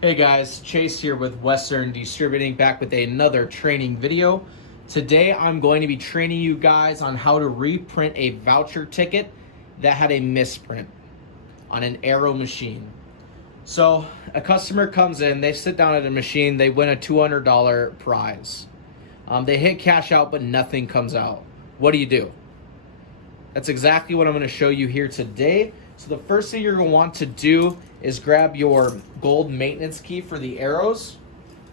Hey guys, Chase here with Western Distributing, back with another training video. Today I'm going to be training you guys on how to reprint a voucher ticket that had a misprint on an Aero machine. So a customer comes in, they sit down at a machine, they win a $200 prize. They hit cash out, but nothing comes out. What do? That's exactly what I'm going to show you here today. So the first thing you're going to want to do is grab your gold maintenance key for the arrows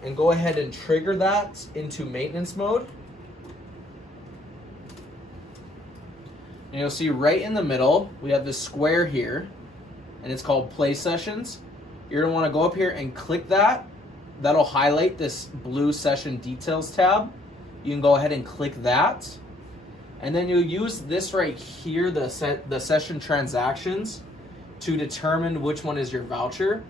and go ahead and trigger that into maintenance mode. And you'll see right in the middle, we have this square here, and it's called Play Sessions. You're going to want to go up here and click that. That'll highlight this blue Session Details tab. You can go ahead and click that. And then you'll use this right here, the session transactions, to determine which one is your voucher.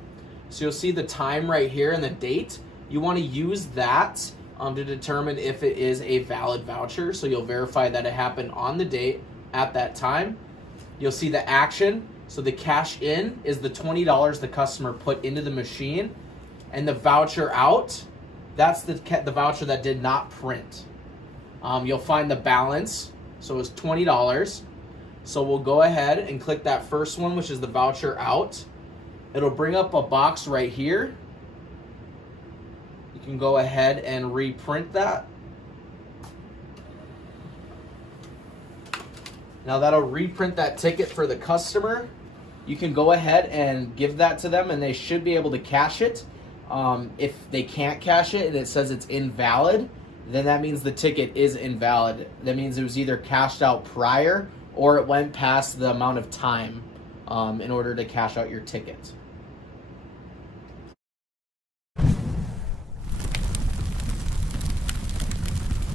So you'll see the time right here and the date. You want to use that to determine if it is a valid voucher. So you'll verify that it happened on the date at that time. You'll see the action. So the cash in is the $20 the customer put into the machine, and the voucher out, that's the voucher that did not print. You'll find the balance. So it's $20. So we'll go ahead and click that first one, which is the voucher out. It'll bring up a box right here. You can go ahead and reprint that. Now that'll reprint that ticket for the customer. You can go ahead and give that to them and they should be able to cash it. If they can't cash it and it says it's invalid, then that means the ticket is invalid. That means it was either cashed out prior or it went past the amount of time in order to cash out your ticket.